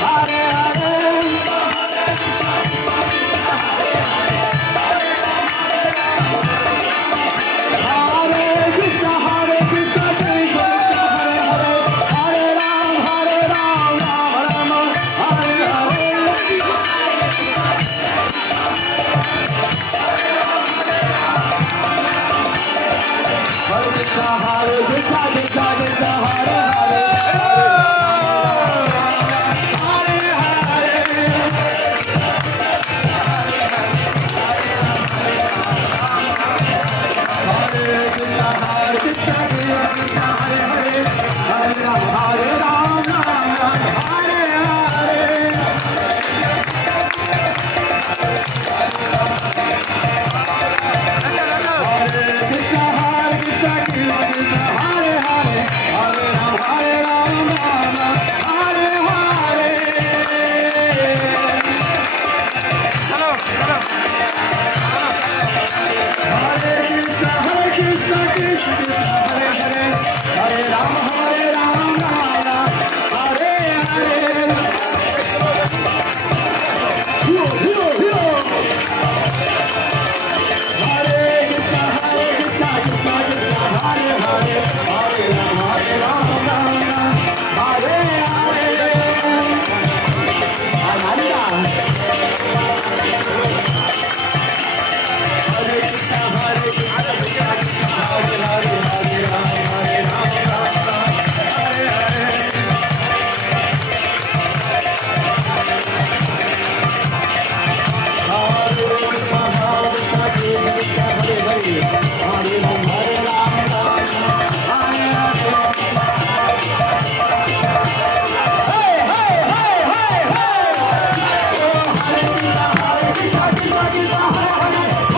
Hare Hare